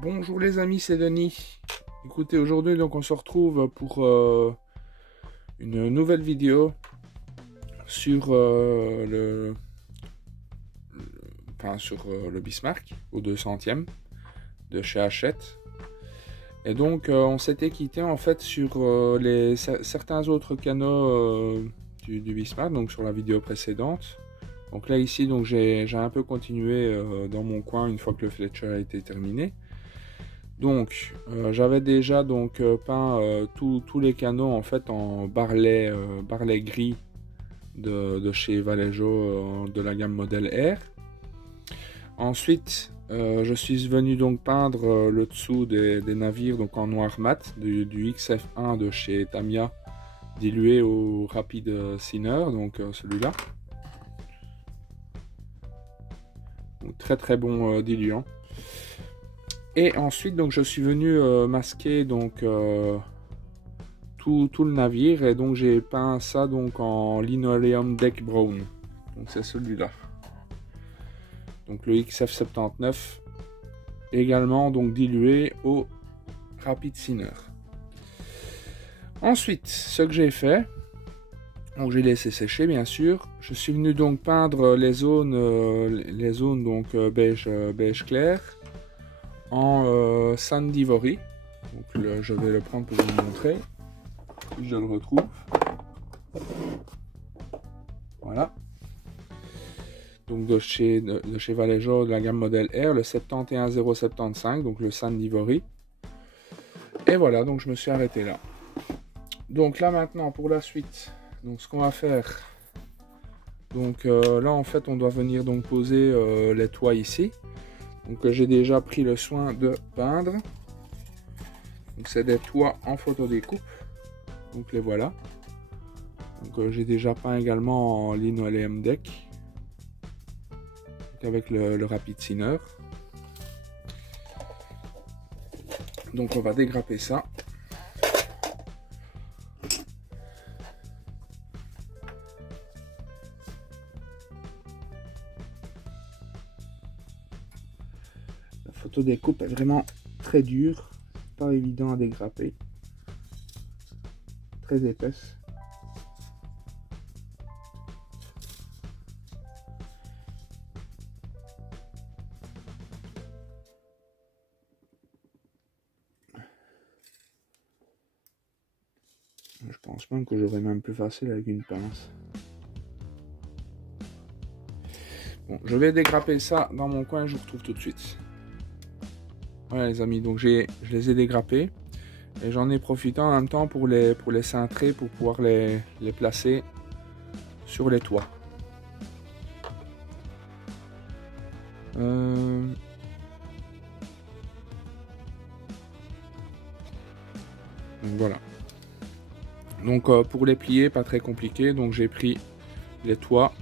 Bonjour les amis, c'est Denis. Écoutez, aujourd'hui donc on se retrouve pour une nouvelle vidéo sur le Bismarck au 200e de chez Hachette. Et donc on s'était quitté en fait sur certains autres canaux du Bismarck, donc sur la vidéo précédente. Donc là ici donc j'ai un peu continué dans mon coin une fois que le Fletcher a été terminé. Donc j'avais déjà donc peint tous les canaux en fait en barlet gris de chez Vallejo de la gamme modèle R. Ensuite je suis venu donc peindre le dessous des navires donc en noir mat du XF1 de chez Tamiya, dilué au Rapid Thinner, donc celui-là. Très très bon diluant. Et ensuite donc je suis venu masquer donc tout le navire, et donc j'ai peint ça donc en linoleum deck brown, donc c'est celui-là, donc le XF79, également donc dilué au Rapid Thinner. Ensuite ce que j'ai fait, donc j'ai laissé sécher bien sûr, je suis venu donc peindre les zones donc beige clair en Sand d'Ivory. Donc je vais le prendre pour vous le montrer si je le retrouve. Voilà. Donc de chez Vallejo de la gamme modèle R, le 71075, donc le Sand d'Ivory. Et voilà, donc je me suis arrêté là. Donc là maintenant pour la suite, donc ce qu'on va faire, donc là en fait on doit venir donc poser les toits ici. Donc j'ai déjà pris le soin de peindre. Donc c'est des toits en photodécoupe. Donc les voilà. Donc j'ai déjà peint également en linoleum deck, avec le Rapid Thinner. Donc on va dégrapper ça. La photodécoupe est vraiment très dure, pas évident à dégrapper, très épaisse. Je pense même que j'aurais même plus facile avec une pince. Bon, je vais dégrapper ça dans mon coin, je vous retrouve tout de suite. Voilà les amis, donc je les ai dégrappés et j'en ai profité en même temps pour les cintrer, pour pouvoir les placer sur les toits. Donc voilà. Donc pour les plier, pas très compliqué, donc j'ai pris les toits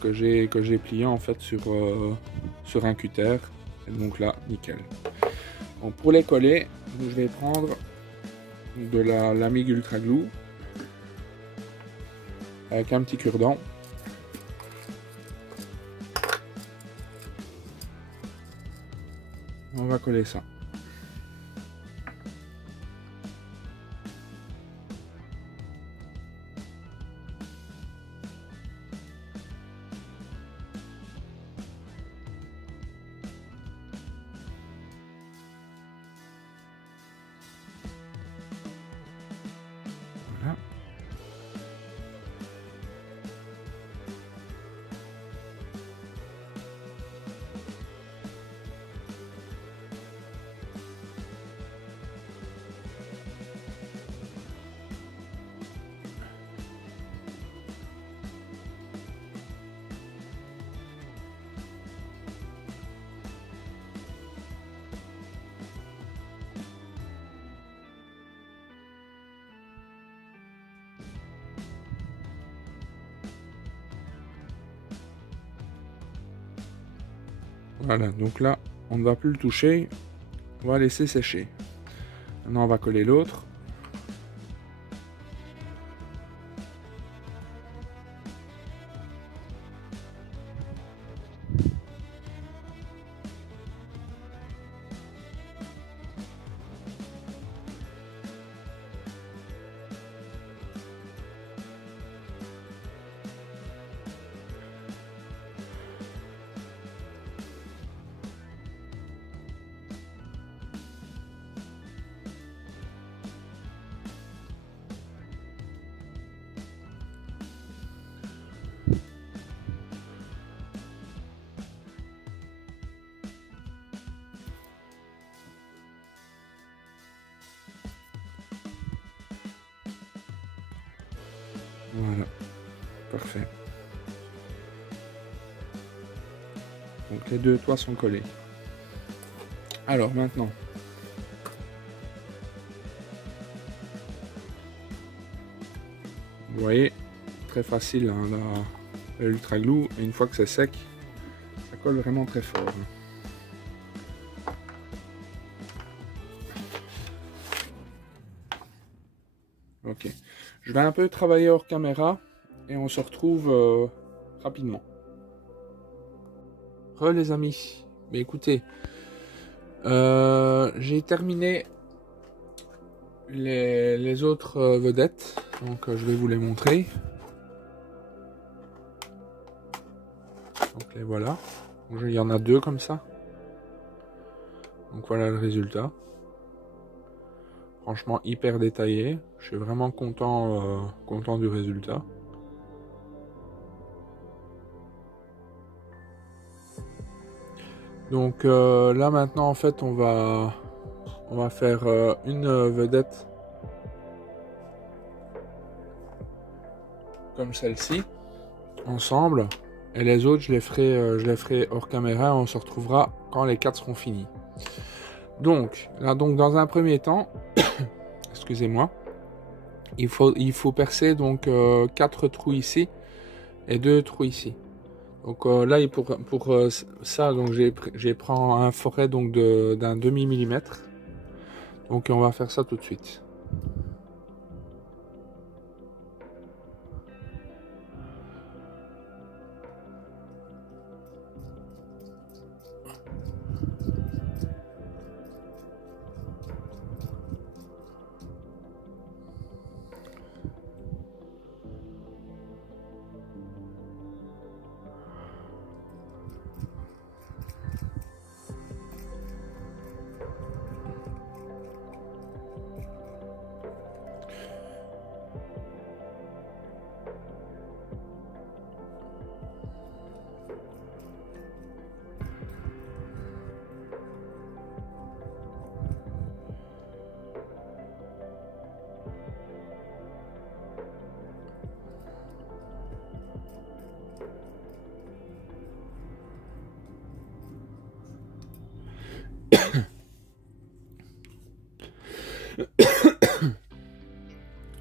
que j'ai pliés en fait sur un cutter, et donc là nickel. Donc pour les coller, je vais prendre de la MIG Ultra Glue avec un petit cure-dent. On va coller ça. Voilà. Voilà, donc là, on ne va plus le toucher, on va laisser sécher. Maintenant, on va coller l'autre. Voilà, parfait. Donc les deux toits sont collés. Alors maintenant, vous voyez, très facile hein, l'ultra glue, et une fois que c'est sec, ça colle vraiment très fort. Ok, je vais un peu travailler hors caméra et on se retrouve rapidement. Les amis, mais écoutez, j'ai terminé les autres vedettes, donc je vais vous les montrer. Donc les voilà, il y en a deux comme ça. Donc voilà le résultat. Franchement hyper détaillé, je suis vraiment content du résultat. Donc là maintenant en fait on va faire une vedette comme celle-ci ensemble, et les autres je les ferai hors caméra, et on se retrouvera quand les 4 seront finis. Donc là dans un premier temps, excusez-moi, il faut percer donc 4 trous ici et 2 trous ici. Donc là pour ça donc j'ai pris un forêt donc d'un demi millimètre. Donc on va faire ça tout de suite.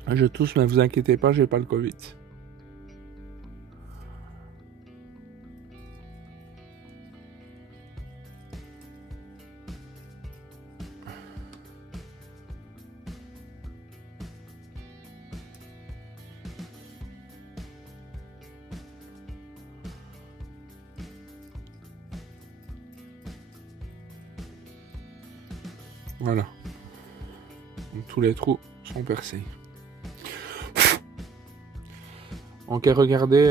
Je tousse, mais vous inquiétez pas, j'ai pas le Covid. Voilà. Donc, tous les trous sont percés. Donc regardez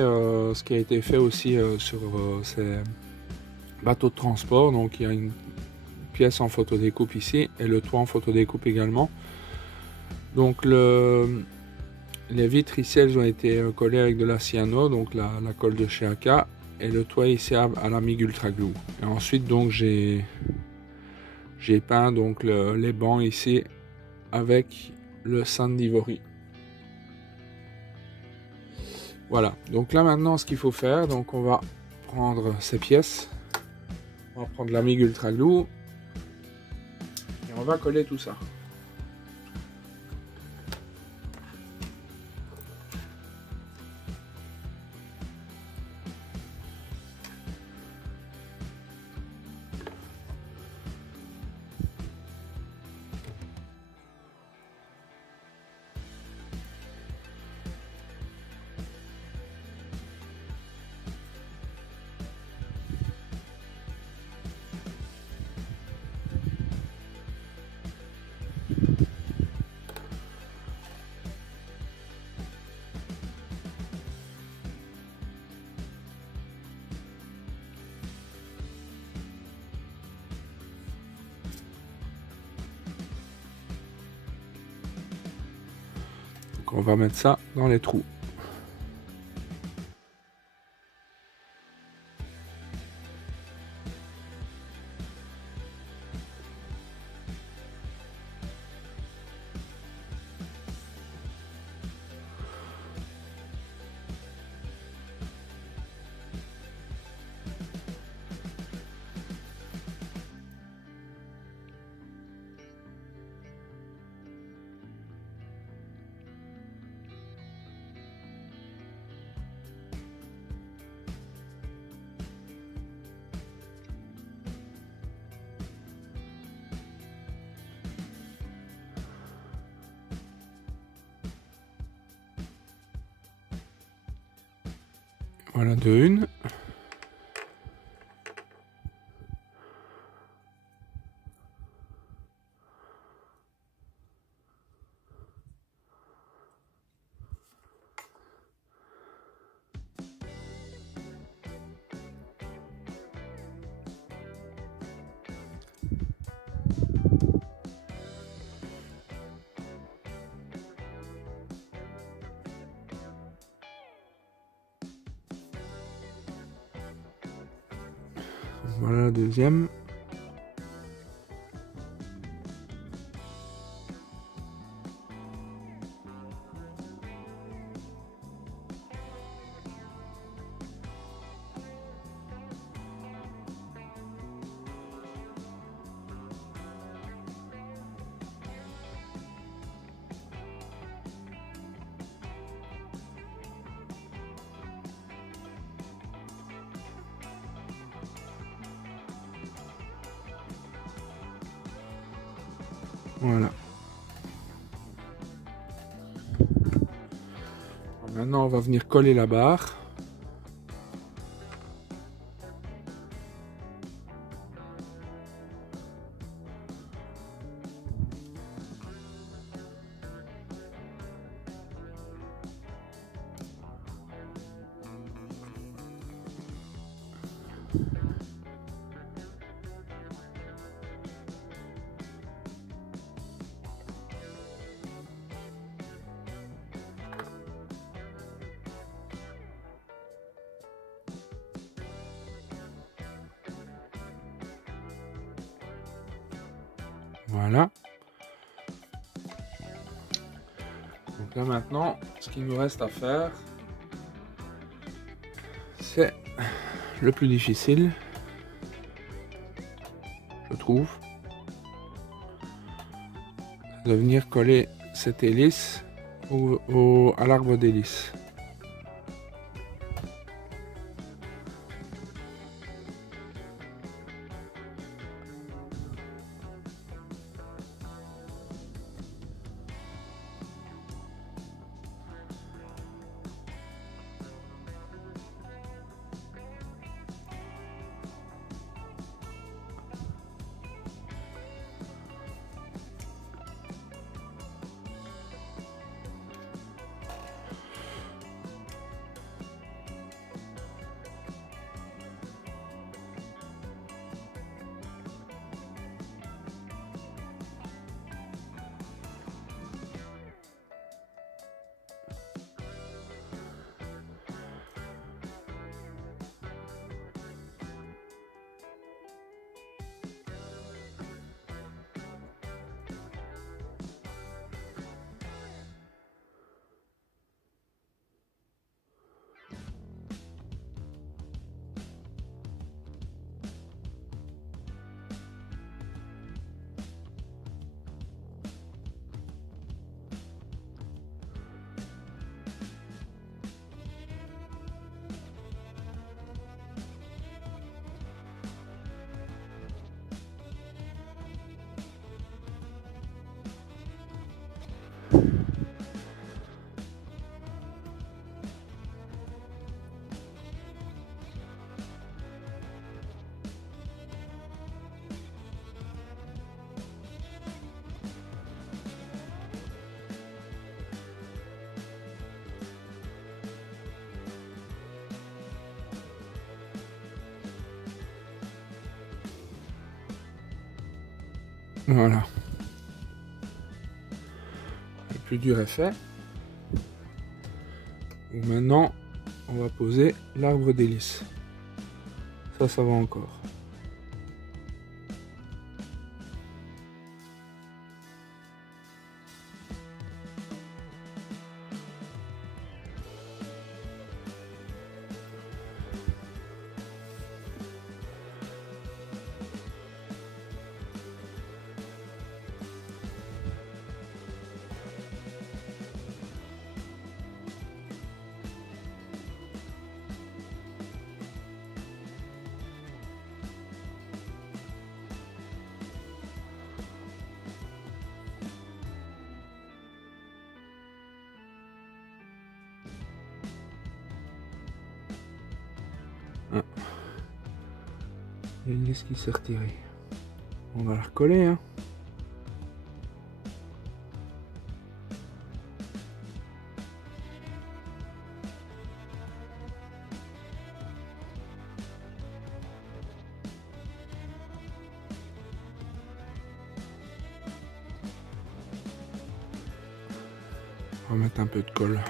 ce qui a été fait aussi sur ces bateaux de transport. Donc il y a une pièce en photodécoupe ici et le toit en photodécoupe également. Donc les vitres ici elles ont été collées avec de la cyano, donc la colle de chez AK, et le toit ici à la MIG Ultra Glue. Et ensuite donc j'ai peint donc les bancs ici avec le sand d'ivory. Voilà, donc là maintenant ce qu'il faut faire, donc on va prendre ces pièces, on va prendre la MIG Ultra Glue et on va coller tout ça. Donc on va mettre ça dans les trous. Voilà, de une. Voilà la deuxième. Voilà. Maintenant, on va venir coller la barre. Voilà. Donc là maintenant, ce qu'il nous reste à faire, c'est le plus difficile, je trouve, de venir coller cette hélice à l'arbre d'hélice. Voilà. Le plus dur est fait. Donc maintenant, on va poser l'arbre d'hélice. Ça va encore. Ah. Il y a une lisse qui s'est retirée. On va la recoller, hein. On va mettre un peu de colle.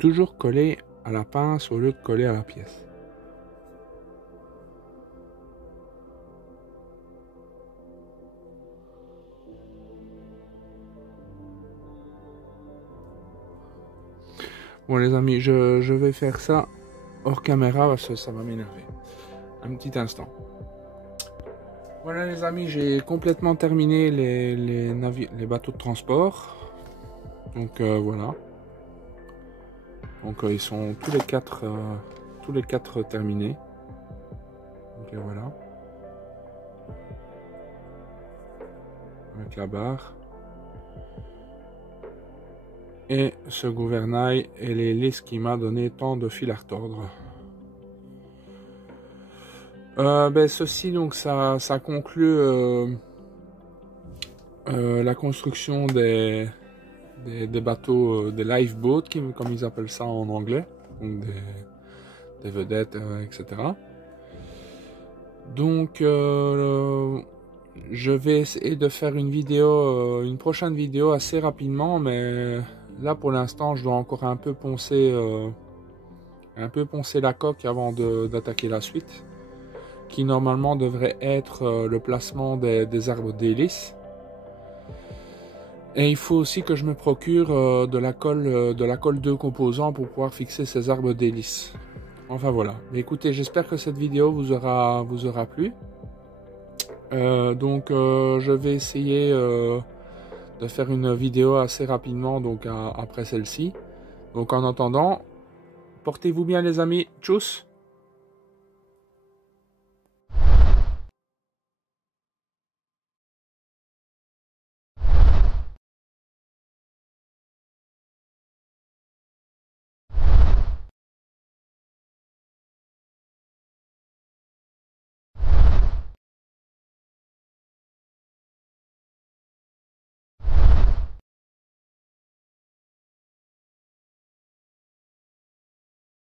Toujours coller à la pince au lieu de coller à la pièce. Bon les amis, je vais faire ça hors caméra parce que ça va m'énerver. Un petit instant. Voilà les amis, j'ai complètement terminé les bateaux de transport. Donc voilà. Donc ils sont tous les quatre terminés. Donc les voilà. Avec la barre. Et ce gouvernail et les lisses qui m'a donné tant de fil à retordre. Ceci donc ça conclut la construction des bateaux, des lifeboats, comme ils appellent ça en anglais, donc des vedettes, etc. Donc je vais essayer de faire une vidéo, une prochaine vidéo assez rapidement, mais là pour l'instant je dois encore un peu poncer la coque avant d'attaquer la suite, qui normalement devrait être le placement des arbres d'hélice. Et il faut aussi que je me procure de la colle 2 composants pour pouvoir fixer ces arbres d'hélice. Enfin voilà. Mais écoutez, j'espère que cette vidéo vous aura plu. Donc je vais essayer de faire une vidéo assez rapidement donc après celle-ci. Donc en attendant, portez-vous bien les amis. Tchuss!